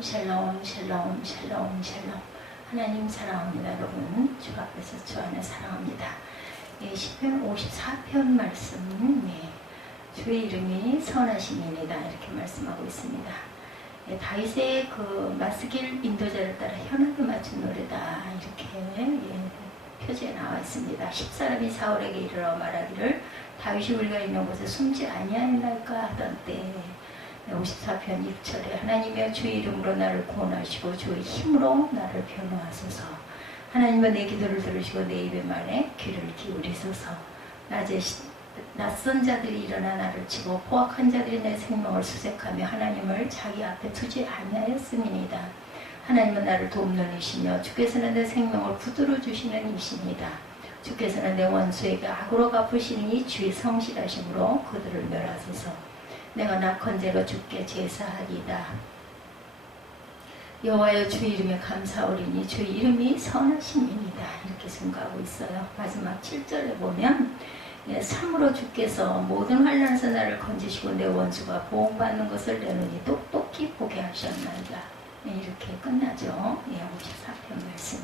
샬롬 샬롬 샬롬 샬롬 샬롬. 하나님 사랑합니다. 여러분 주 앞에서 주 안에 사랑합니다. 예, 시편 54편 말씀, 주의 이름이 선하심이니이다 이렇게 말씀하고 있습니다. 예, 다윗의 그 마스길 인도자를 따라 현악에 맞춘 노래다 이렇게 표지에 나와 있습니다. 10사람이 사울에게 이르러 말하기를 다윗이 우리가 있는 곳에 숨지 아니하였나이까 하던 때 54편 6절에 하나님의 주의 이름으로 나를 구원하시고 주의 힘으로 나를 변호하소서. 하나님은 내 기도를 들으시고 내 입의 말에 귀를 기울이소서. 낮에 낯선 자들이 일어나 나를 치고 포악한 자들이 내 생명을 수색하며 하나님을 자기 앞에 두지 아니하였음이니이다. 하나님은 나를 돕는 이시며 주께서는 내 생명을 붙들어 주시는 이시니다. 주께서는 내 원수에게 악으로 갚으시니 주의 성실하심으로 그들을 멸하소서. 내가 낙헌제로 주께 제사하리이다. 여호와여 주의 이름에 감사하오리니 주의 이름이 선하심이니이다. 이렇게 증거하고 있어요. 마지막 7절에 보면 참으로 주께서 모든 환난에서 나를 건지시고 내 원수가 보응받는 것을 내 눈이 똑똑히 보게 하셨나이다. 이렇게 끝나죠. 54편 말씀.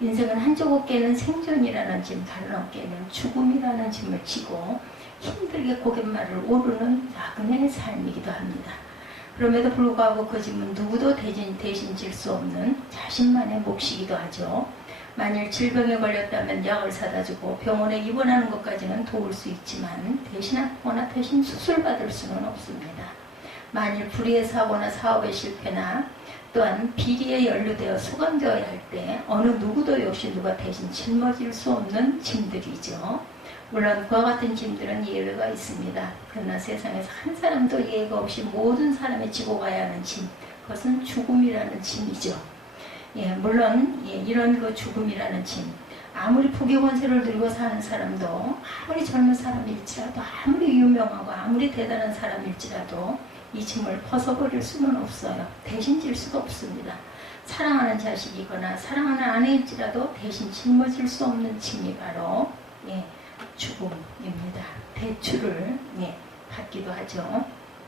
인생은 한쪽 어깨는 생존이라는 짐, 다른 어깨는 죽음이라는 짐을 지고 힘들게 고갯말을 오르는 나그네의 삶이기도 합니다. 그럼에도 불구하고 그 짐은 누구도 대신 질 수 없는 자신만의 몫이기도 하죠. 만일 질병에 걸렸다면 약을 사다 주고 병원에 입원하는 것까지는 도울 수 있지만 대신하거나 대신 수술받을 수는 없습니다. 만일 불의의 사고나 사업의 실패나 또한 비리에 연루되어 수감되어야 할 때 어느 누구도 역시 누가 대신 짊어질 수 없는 짐들이죠. 물론 그와 같은 짐들은 예외가 있습니다. 그러나 세상에서 한 사람도 예외가 없이 모든 사람이 지고 가야 하는 짐, 그것은 죽음이라는 짐이죠. 물론 이런 그 죽음이라는 짐, 아무리 부귀 권세를 누리고 사는 사람도 아무리 젊은 사람일지라도 아무리 유명하고 아무리 대단한 사람일지라도 이 짐을 벗어버릴 수는 없어요. 대신 질 수도 없습니다. 사랑하는 자식이거나 사랑하는 아내일지라도 대신 짊어질 수 없는 짐이 바로 죽음입니다. 대출을 받기도 하죠.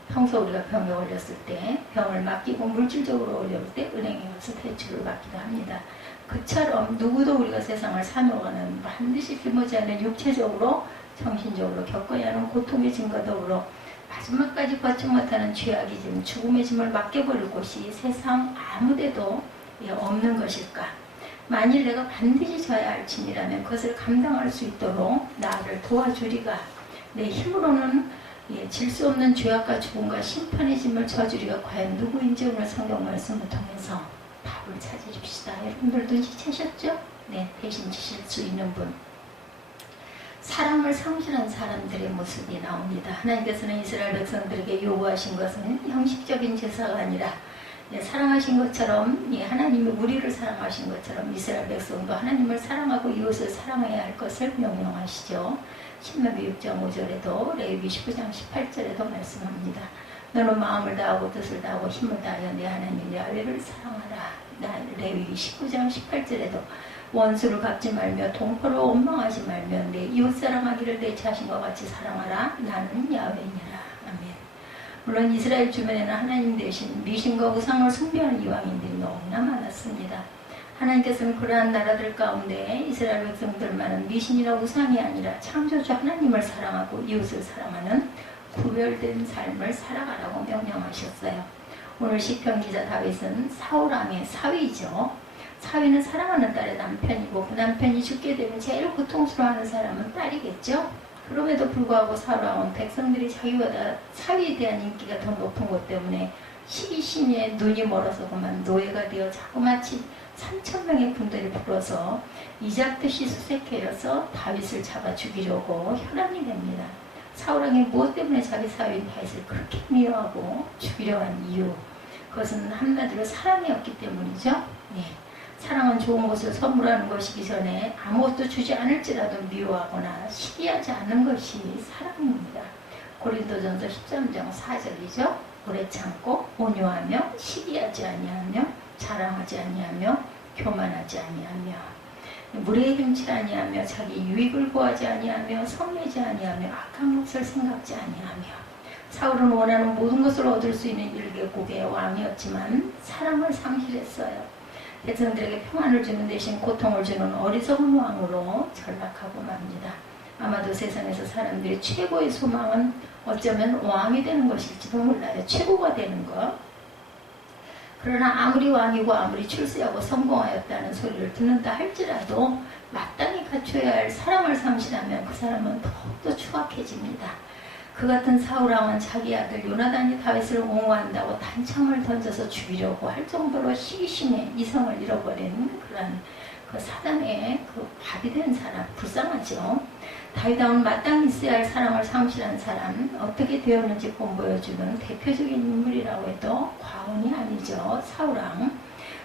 평소 우리가 병에 걸렸을 때 병을 맡기고 물질적으로 어려울 때 은행에 가서 대출을 받기도 합니다. 그처럼 누구도 우리가 세상을 사노가는 반드시 짊어져야 하는 육체적으로 정신적으로 겪어야 하는 고통의 짐과 더불어 마지막까지 걷지 못하는 죄악의 짐, 죽음의 짐을 맡겨버릴 곳이 세상 아무데도 없는 것일까? 만일 내가 반드시 져야 할 짐이라면 그것을 감당할 수 있도록 나를 도와주리가, 내 힘으로는 질 수 없는 죄악과 죽음과 심판의 짐을 져주리가 과연 누구인지 오늘 성경 말씀을 통해서 답을 찾으십시다. 여러분들도 눈치채셨죠? 대신 지실 수 있는 분. 사랑을 상실한 사람들의 모습이 나옵니다. 하나님께서는 이스라엘 백성들에게 요구하신 것은 형식적인 제사가 아니라 사랑하신 것처럼 하나님이 우리를 사랑하신 것처럼 이스라엘 백성도 하나님을 사랑하고 이웃을 사랑해야 할 것을 명령하시죠. 신명기 6장 5절에도 레위기 19장 18절에도 말씀합니다. 너는 마음을 다하고 뜻을 다하고 힘을 다하여 내 하나님 야훼를 사랑하라. 레위기 19장 18절에도 원수를 갚지 말며 동포를 원망하지 말며 내 이웃 사랑하기를 내 자신과 같이 사랑하라. 나는 야훼니라. 아멘. 물론 이스라엘 주변에는 하나님 대신 미신과 우상을 숭배하는 이방인들이 너무나 많았습니다. 하나님께서는 그러한 나라들 가운데 이스라엘 백성들만은 미신이나 우상이 아니라 창조주 하나님을 사랑하고 이웃을 사랑하는 구별된 삶을 살아가라고 명령하셨어요. 오늘 시편 기자 다윗은 사울왕의 사위죠. 사위는 사랑하는 딸의 남편이고 그 남편이 죽게 되면 제일 고통스러워하는 사람은 딸이겠죠. 그럼에도 불구하고 사울왕은 백성들이 자기보다 사위에 대한 인기가 더 높은 것 때문에 시기심에 눈이 멀어서 그만 노예가 되어 자그마치 3,000명의 군대를 불어서 이잡듯이 수색해서 다윗을 잡아 죽이려고 혈안이 됩니다. 사울왕이 무엇 때문에 자기 사위인 다윗을 그렇게 미워하고 죽이려 한 이유, 그것은 한마디로 사랑이었기 때문이죠. 사랑은 좋은 것을 선물하는 것이기 전에 아무것도 주지 않을지라도 미워하거나 시기하지 않는 것이 사랑입니다. 고린도전서 13장 4절이죠. 오래 참고 온유하며 시기하지 아니하며 자랑하지 아니하며 교만하지 아니하며 물에 힘치 아니하며 자기 유익을 구하지 아니하며 성내지 아니하며 악한 것을 생각지 아니하며 사울은 원하는 모든 것을 얻을 수 있는 일개국의 왕이었지만 사랑을 상실했어요. 백성들에게 평안을 주는 대신 고통을 주는 어리석은 왕으로 전락하고 맙니다. 아마도 세상에서 사람들이 최고의 소망은 어쩌면 왕이 되는 것일지도 몰라요. 최고가 되는 것. 그러나 아무리 왕이고 아무리 출세하고 성공하였다는 소리를 듣는다 할지라도 마땅히 갖춰야 할 사랑을 상실하면 그 사람은 더욱더 추악해집니다. 그 같은 사울왕은 자기 아들 요나단이 다윗을 옹호한다고 단창을 던져서 죽이려고 할 정도로 시기심에 이성을 잃어버린 그런 그 사단의 그 밥이 된 사람, 불쌍하죠. 다윗왕은 마땅히 있어야 할 사랑을 상실한 사람, 어떻게 되었는지 보여주는 대표적인 인물이라고 해도 과언이 아니죠. 사울왕.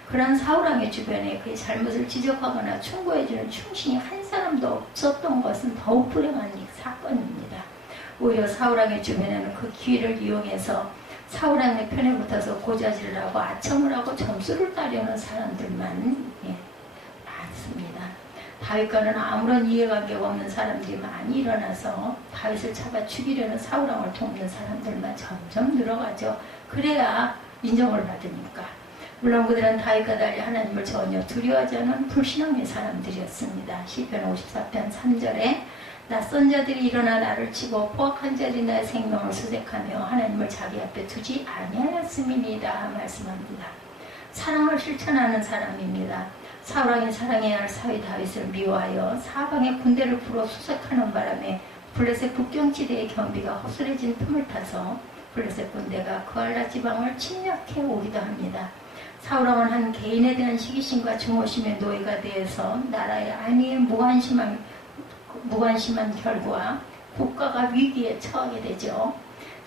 그런 사울왕의 주변에 그의 잘못을 지적하거나 충고해주는 충신이 한 사람도 없었던 것은 더욱 불행한 사건입니다. 오히려 사울왕의 주변에는 그 기회를 이용해서 사울왕의 편에 붙어서 고자질을 하고 아첨을 하고 점수를 따려는 사람들만 많습니다. 다윗과는 아무런 이해관계가 없는 사람들이 많이 일어나서 다윗을 잡아 죽이려는 사울왕을 돕는 사람들만 점점 늘어가죠. 그래야 인정을 받으니까. 물론 그들은 다윗과 달리 하나님을 전혀 두려워하지 않은 불신앙의 사람들이었습니다. 시편 54편 3절에 낯선 자들이 일어나 나를 치고 포악한 자들이 나의 생명을 수색하며 하나님을 자기 앞에 두지 아니하였음이니이다 말씀합니다. 사랑을 실천하는 사람입니다. 사울왕이 사랑해야 할 사위 다윗을 미워하여 사방에 군대를 풀어 수색하는 바람에 블레셋 국경지대의 경비가 허술해진 틈을 타서 블레셋 군대가 그알라 지방을 침략해 오기도 합니다. 사울왕은 한 개인에 대한 시기심과 증오심의 노예가 되어서 나라의 안위에 무관심한 결과 국가가 위기에 처하게 되죠.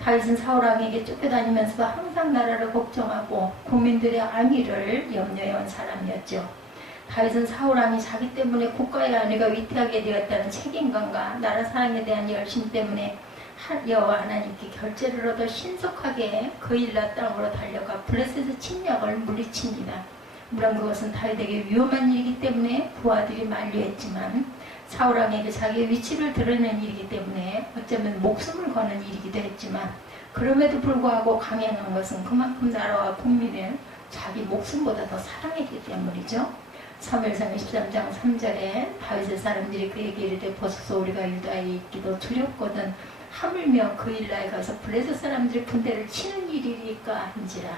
다윗은 사울왕에게 쫓겨다니면서도 항상 나라를 걱정하고 국민들의 안위를 염려해온 사람이었죠. 다윗은 사울왕이 자기 때문에 국가의 안위가 위태하게 되었다는 책임감과 나라 사랑에 대한 열심 때문에 여호와 하나님께 결제를 얻어 신속하게 그일라 땅으로 달려가 블레셋의 침략을 물리칩니다. 물론 그것은 다윗에게 위험한 일이기 때문에 부하들이 만류했지만 사울왕에게 자기의 위치를 드러낸 일이기 때문에 어쩌면 목숨을 거는 일이기도 했지만 그럼에도 불구하고 강행한 것은 그만큼 나라와 국민을 자기 목숨보다 더 사랑했기 때문이죠. 사무엘상 23장 3절에 다윗의 사람들이 그에게 이르되 보소서 우리가 유다에 있기도 두렵거든 하물며 그일라에 가서 블레셋 사람들이 군대를 치는 일이니까 한지라.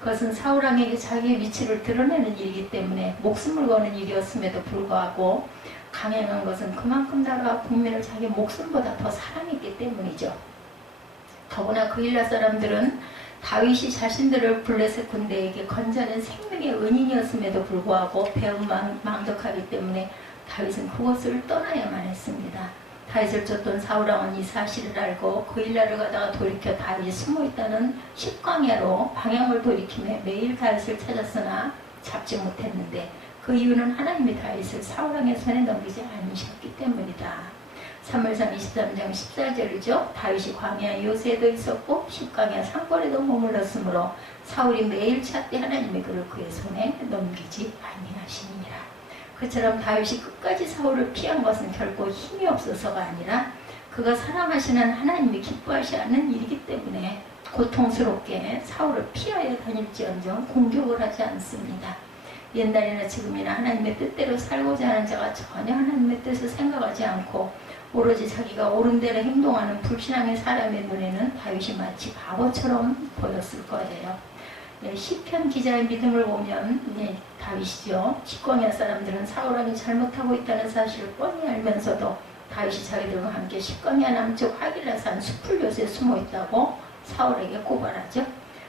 그것은 사울왕에게 자기의 위치를 드러내는 일이기 때문에 목숨을 거는 일이었음에도 불구하고 강행한 것은 그만큼 나라와 국민을 자기 목숨보다 더 사랑했기 때문이죠. 더구나 그일라 사람들은 다윗이 자신들을 블레셋 군대에게 건져낸 생명의 은인이었음에도 불구하고 배은망덕하기 때문에 다윗은 그것을 떠나야만 했습니다. 다윗을 쫓던 사울왕은 이 사실을 알고 그일라를 가다가 돌이켜 다윗이 숨어있다는 십광야로 방향을 돌이키며 매일 다윗을 찾았으나 잡지 못했는데 그 이유는 하나님이 다윗을 사울왕의 손에 넘기지 않으셨기 때문이다. 사무엘상 23장 14절이죠. 다윗이 광야 요새도 있었고 십광야 산골에도 머물렀으므로 사울이 매일 찾되 하나님의 그를 그의 손에 넘기지 아니하시니라. 그처럼 다윗이 끝까지 사울을 피한 것은 결코 힘이 없어서가 아니라 그가 사랑하시는 하나님이 기뻐하지 않는 일이기 때문에 고통스럽게 사울을 피하여 다닐지언정 공격을 하지 않습니다. 옛날이나 지금이나 하나님의 뜻대로 살고자 하는 자가 전혀 하나님의 뜻을 생각하지 않고 오로지 자기가 옳은 대로 행동하는 불신앙의 사람의 눈에는 다윗이 마치 바보처럼 보였을 거예요. 시편 기자의 믿음을 보면 다윗이죠. 십광야 사람들은 사울왕이 잘못하고 있다는 사실을 뻔히 알면서도 다윗이 자기들과 함께 십광야 남쪽 하길라산 숲을 요새 숨어있다고 사울에게 고발하죠.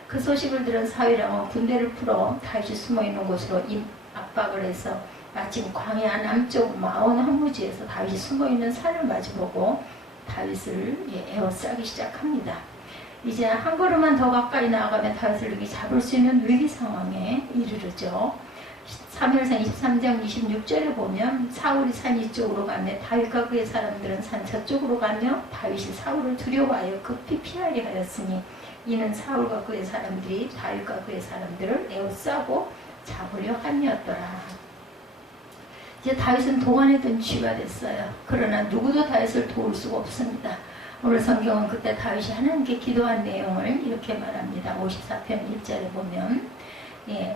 그 소식을 들은 사울왕은 군대를 풀어 다윗이 숨어있는 곳으로 압박을 해서 마침 광야 남쪽 마온 한무지에서 다윗이 숨어있는 산을 마주보고 다윗을 에워싸기 시작합니다. 이제 한 걸음만 더 가까이 나아가면 다윗을 여기 잡을 수 있는 위기 상황에 이르르죠. 사무엘상 23장 26절에 보면 사울이 산 이쪽으로 가며 다윗과 그의 사람들은 산 저쪽으로 가며 다윗이 사울을 두려워하여 급히 피하려 하였으니 이는 사울과 그의 사람들이 다윗과 그의 사람들을 에워싸고 잡으려 함이었더라. 이제 다윗은 도관에 든 쥐가 됐어요. 그러나 누구도 다윗을 도울 수가 없습니다. 오늘 성경은 그때 다윗이 하나님께 기도한 내용을 이렇게 말합니다. 54편 1절에 보면 예,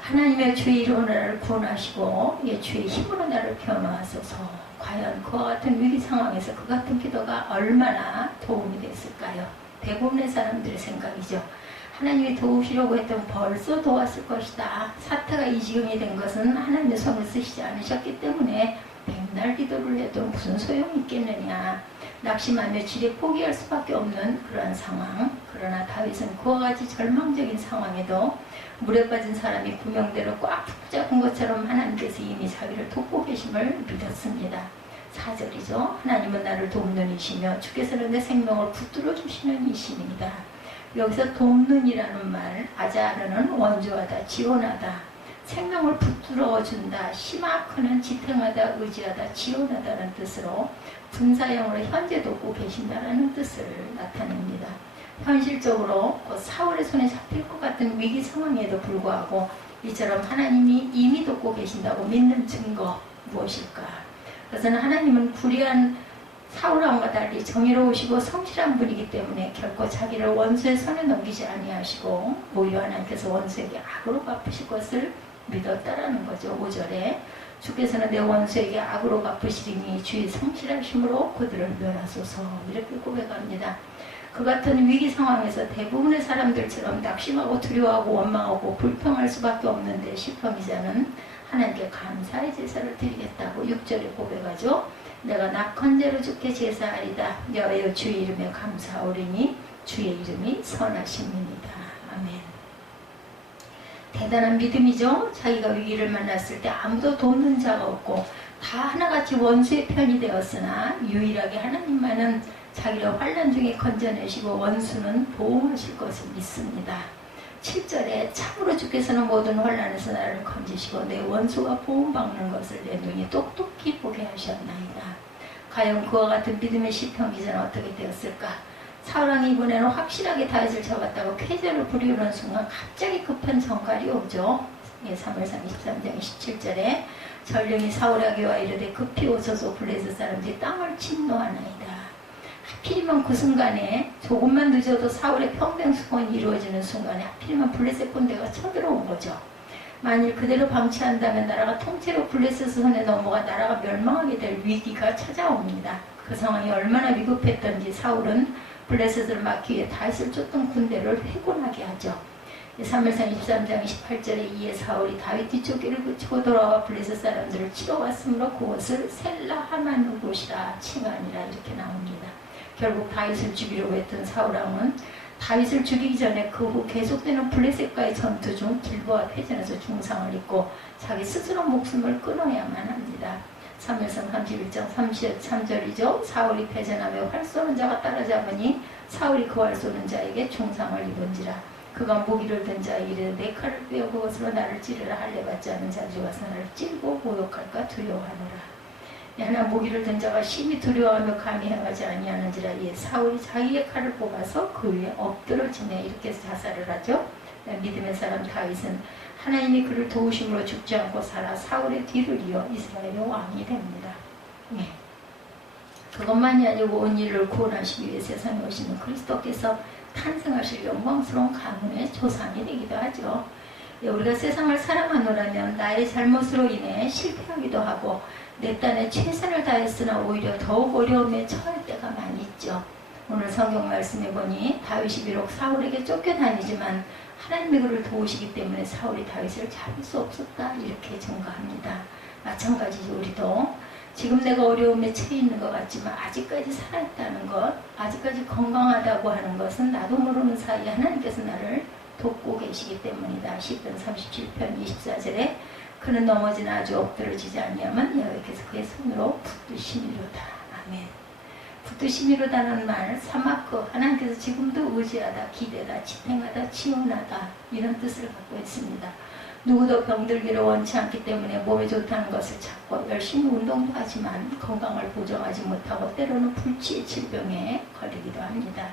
하나님의 주의 이름으로 나를 구원하시고 예, 주의 힘으로 나를 변호하소서. 과연 그와 같은 위기 상황에서 그 같은 기도가 얼마나 도움이 됐을까요? 대부분의 사람들의 생각이죠. 하나님이 도우시려고 했던 벌써 도왔을 것이다. 사태가 이 지경이 된 것은 하나님의 손을 쓰시지 않으셨기 때문에 백날 기도를 해도 무슨 소용이 있겠느냐. 낙심하며 지레 포기할 수밖에 없는 그러한 상황. 그러나 다윗은 그와 같이 절망적인 상황에도 물에 빠진 사람이 구명대로 꽉 붙잡은 것처럼 하나님께서 이미 자기를 돕고 계심을 믿었습니다. 4절이죠. 하나님은 나를 돕는 이시며 주께서는 내 생명을 붙들어 주시는 이시입니다. 여기서 돕는이라는 말, 아자르는 원조하다, 지원하다, 생명을 붙들어 준다, 심화크는 지탱하다, 의지하다, 지원하다는 뜻으로 분사형으로 현재 돕고 계신다는 뜻을 나타냅니다. 현실적으로 사울의 손에 잡힐 것 같은 위기 상황에도 불구하고 이처럼 하나님이 이미 돕고 계신다고 믿는 증거 무엇일까? 그것은 하나님은 불의한 사울왕과 달리 정의로우시고 성실한 분이기 때문에 결코 자기를 원수의 손에 넘기지 아니하시고 오히려 하나님께서 원수에게 악으로 갚으실 것을 믿었다라는 거죠. 5절에 주께서는 내 원수에게 악으로 갚으시리니 주의 성실하심으로 그들을 멸하소서. 이렇게 고백합니다. 그 같은 위기 상황에서 대부분의 사람들처럼 낙심하고 두려워하고 원망하고 불평할 수밖에 없는데 시편 기자는 하나님께 감사의 제사를 드리겠다고 6절에 고백하죠. 내가 낙헌제로 주께 제사하리다. 여호와 주의 이름에 감사하오리니 주의 이름이 선하심입니다. 아멘. 대단한 믿음이죠. 자기가 위기를 만났을 때 아무도 돕는 자가 없고 다 하나같이 원수의 편이 되었으나 유일하게 하나님만은 자기를 환난 중에 건져내시고 원수는 보호하실 것을 믿습니다. 7절에 참으로 주께서는 모든 환난에서 나를 건지시고 내 원수가 보호받는 것을 내 눈이 똑똑히 보게 하셨나이다. 과연 그와 같은 믿음의 시편 기자는 어떻게 되었을까? 사울왕이 이번에는 확실하게 다윗을 잡았다고 쾌재를 부리는 순간 갑자기 급한 전갈이 오죠. 예, 사무엘상 23장 17절에 전령이 사울에게 와 이르되 급히 오소서 블레셋 사람들이 땅을 침노하나이다. 하필이면 그 순간에 조금만 늦어도 사울의 평생 수건이 이루어지는 순간에 하필이면 블레셋 군대가 쳐들어온 거죠. 만일 그대로 방치한다면 나라가 통째로 블레셋 손에 넘어가 나라가 멸망하게 될 위기가 찾아옵니다. 그 상황이 얼마나 위급했던지 사울은 블레셋을 막기 위해 다윗을 쫓던 군대를 회군하게 하죠. 사무엘상 23장 28절에 이에 사울이 다윗 뒤쫓기를 그치고 돌아와 블레셋 사람들을 치러 왔으므로 그곳을 셀라 하만 곳이라 칭하니라 이렇게 나옵니다. 결국 다윗을 죽이려고 했던 사울왕은 다윗을 죽이기 전에 그 후 계속되는 블레셋과의 전투 중 길보아 패전에서 중상을 입고 자기 스스로 목숨을 끊어야만 합니다. 사무엘상 31장 33절이죠. 사울이 패전하며 활 쏘는 자가 따라잡으니 사울이 그 활 쏘는 자에게 중상을 입은지라. 그가 무기를 든 자에게 이르되 내 칼을 빼어 그것으로 나를 찌르라 할례 받지 않은 자들이 와서 나를 찔고 모욕할까 두려워하노라. 하나 무기를 든 자가 심히 두려워하며 감히 행하지 아니하는지라. 이에 사울이 자기의 칼을 뽑아서 그 위에 엎드러지네 이렇게 자살을 하죠. 믿음의 사람 다윗은 하나님이 그를 도우심으로 죽지 않고 살아 사울의 뒤를 이어 이스라엘의 왕이 됩니다. 네. 그것만이 아니고 온 인류를 구원하시기 위해 세상에 오시는 그리스도께서 탄생하실 영광스러운 가문의 조상이 되기도 하죠. 우리가 세상을 사랑하노라면 나의 잘못으로 인해 실패하기도 하고 내 딴에 최선을 다했으나 오히려 더욱 어려움에 처할 때가 많이 있죠. 오늘 성경 말씀해 보니 다윗이 비록 사울에게 쫓겨다니지만 하나님이 그를 도우시기 때문에 사울이 다윗을 잡을 수 없었다 이렇게 증거합니다. 마찬가지죠. 우리도 지금 내가 어려움에 처해 있는 것 같지만 아직까지 살아있다는 것, 아직까지 건강하다고 하는 것은 나도 모르는 사이에 하나님께서 나를 돕고 계시기 때문이다. 시편 37편 24절에 그는 넘어지나 아주 엎드러지지 아니하면 여호와께서 그의 손으로 붙드시미로다. 아멘. 붙드시미로다는 말 사마크 하나님께서 지금도 의지하다, 기대다, 지탱하다, 지원하다 이런 뜻을 갖고 있습니다. 누구도 병들기를 원치 않기 때문에 몸에 좋다는 것을 찾고 열심히 운동도 하지만 건강을 보정하지 못하고 때로는 불치의 질병에 걸리기도 합니다.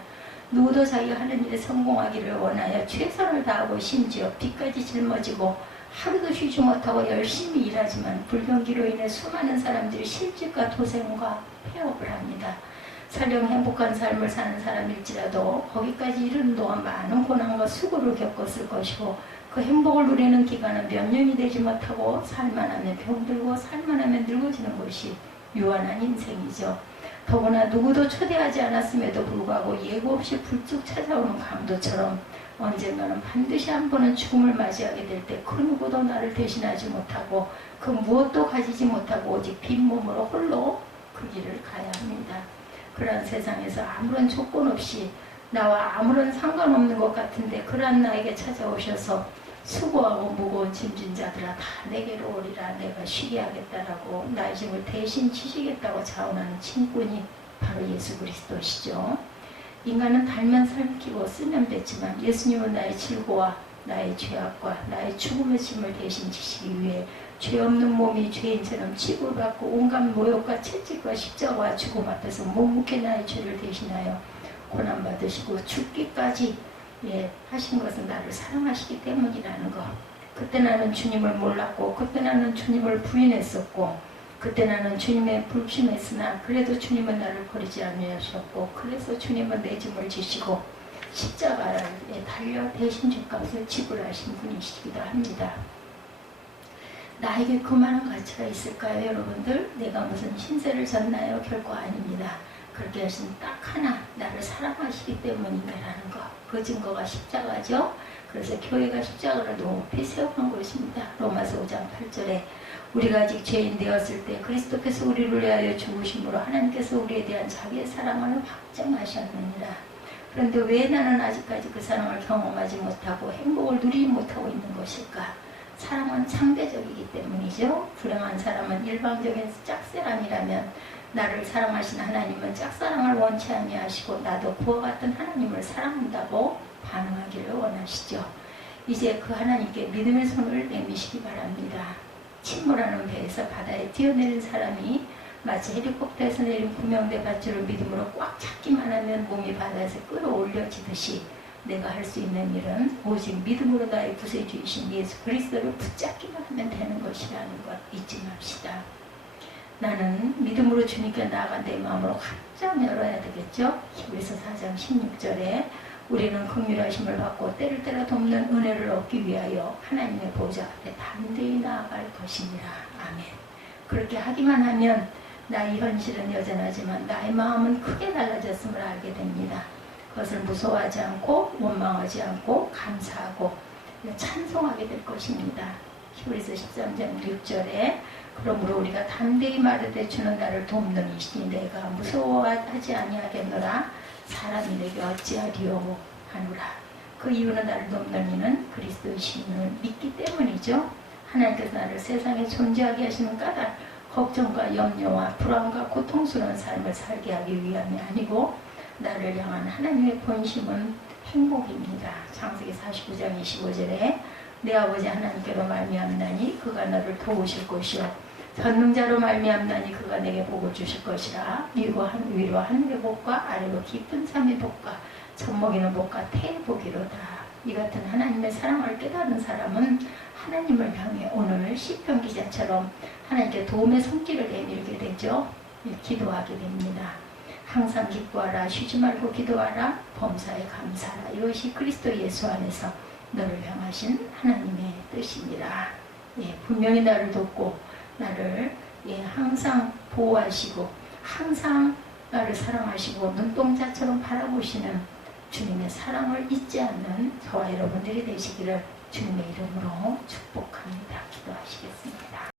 누구도 자기가 하는 일에 성공하기를 원하여 최선을 다하고 심지어 비까지 짊어지고 하루도 쉬지 못하고 열심히 일하지만 불경기로 인해 수많은 사람들이 실직과 도생과 폐업을 합니다. 설령 행복한 삶을 사는 사람일지라도 거기까지 이르는 동안 많은 고난과 수고를 겪었을 것이고 그 행복을 누리는 기간은 몇 년이 되지 못하고 살만 하면 병들고 살만 하면 늙어지는 것이 유한한 인생이죠. 더구나 누구도 초대하지 않았음에도 불구하고 예고 없이 불쑥 찾아오는 강도처럼 언젠가는 반드시 한 번은 죽음을 맞이하게 될 때 그 누구도 나를 대신하지 못하고 그 무엇도 가지지 못하고 오직 빈몸으로 홀로 그 길을 가야 합니다. 그러한 세상에서 아무런 조건 없이 나와 아무런 상관없는 것 같은데 그러한 나에게 찾아오셔서 수고하고 무거운 짐진 자들아 다 내게로 오리라 내가 쉬게 하겠다라고 나의 짐을 대신 지시겠다고 자원하는 친꾼이 바로 예수 그리스도시죠. 인간은 달면 삶기고 쓰면 뱉지만 예수님은 나의 질고와 나의 죄악과 나의 죽음의 짐을 대신 지시기 위해 죄 없는 몸이 죄인처럼 취급을 받고 온갖 모욕과 채찍과 십자가와 죽음 앞에서 묵묵히 나의 죄를 대신하여 고난받으시고 죽기까지 하신 것은 나를 사랑하시기 때문이라는 것. 그때 나는 주님을 몰랐고 그때 나는 주님을 부인했었고 그때 나는 주님의 불신했으나 그래도 주님은 나를 버리지 않으셨고 그래서 주님은 내 짐을 지시고 십자가에 달려 대신 죄값을 지불하신 분이시기도 합니다. 나에게 그만한 가치가 있을까요, 여러분들? 내가 무슨 신세를 졌나요? 결코 아닙니다. 그렇게 하신 딱 하나, 나를 사랑하시기 때문이라는 것. 그 증거가 십자가죠. 그래서 교회가 십자가를 높이 세우는 것입니다. 로마서 5장 8절에 우리가 아직 죄인 되었을 때 그리스도께서 우리를 위하여 죽으심으로 하나님께서 우리에 대한 자기의 사랑을 확증하셨느니라. 그런데 왜 나는 아직까지 그 사랑을 경험하지 못하고 행복을 누리지 못하고 있는 것일까? 사랑은 상대적이기 때문이죠. 불행한 사람은 일방적인 짝사랑이라면 나를 사랑하신 하나님은 짝사랑을 원치 아니하시고 나도 그와 같은 하나님을 사랑한다고 반응하기를 원하시죠. 이제 그 하나님께 믿음의 손을 내미시기 바랍니다. 침몰하는 배에서 바다에 뛰어내린 사람이 마치 헬리콥터에서 내린 구명대 밧줄을 믿음으로 꽉 잡기만 하면 몸이 바다에서 끌어올려지듯이 내가 할 수 있는 일은 오직 믿음으로 나의 구세주이신 예수 그리스도를 붙잡기만 하면 되는 것이라는 것 잊지 맙시다. 나는 믿음으로 주님께 나아가 내 마음으로 활짝 열어야 되겠죠. 히브리서 4장 16절에 우리는 긍휼하심을 받고 때를 때로 돕는 은혜를 얻기 위하여 하나님의 보좌 앞에 담대히 나아갈 것이니라. 아멘. 그렇게 하기만 하면 나의 현실은 여전하지만 나의 마음은 크게 달라졌음을 알게 됩니다. 그것을 무서워하지 않고 원망하지 않고 감사하고 찬송하게 될 것입니다. 히브리서 13장 6절에 그러므로 우리가 담대히 말하되 주는 나를 돕는 이시니 내가 무서워하지 아니하겠노라. 사람이 내게 어찌하리요 하노라. 그 이유는 나를 돕는 이는 그리스도의 신을 믿기 때문이죠. 하나님께서 나를 세상에 존재하게 하시는 까닭 걱정과 염려와 불안과 고통스러운 삶을 살게 하기 위함이 아니고 나를 향한 하나님의 본심은 행복입니다. 창세기 49장 25절에 내 아버지 하나님께로 말미암나니 그가 너를 도우실 것이요 전능자로 말미암나니 그가 내게 복을 주실 것이라. 위로 하늘의 복과 아래로 깊은 삶의 복과 젖먹이는 복과 태의 복이로다. 이 같은 하나님의 사랑을 깨달은 사람은 하나님을 향해 오늘 시편 기자처럼 하나님께 도움의 손길을 내밀게 되죠. 기도하게 됩니다. 항상 기뻐하라. 쉬지 말고 기도하라. 범사에 감사하라. 이것이 그리스도 예수 안에서 너를 향하신 하나님의 뜻이니라. 분명히 나를 돕고 나를 항상 보호하시고 항상 나를 사랑하시고 눈동자처럼 바라보시는 주님의 사랑을 잊지 않는 저와 여러분들이 되시기를 주님의 이름으로 축복합니다. 기도하시겠습니다.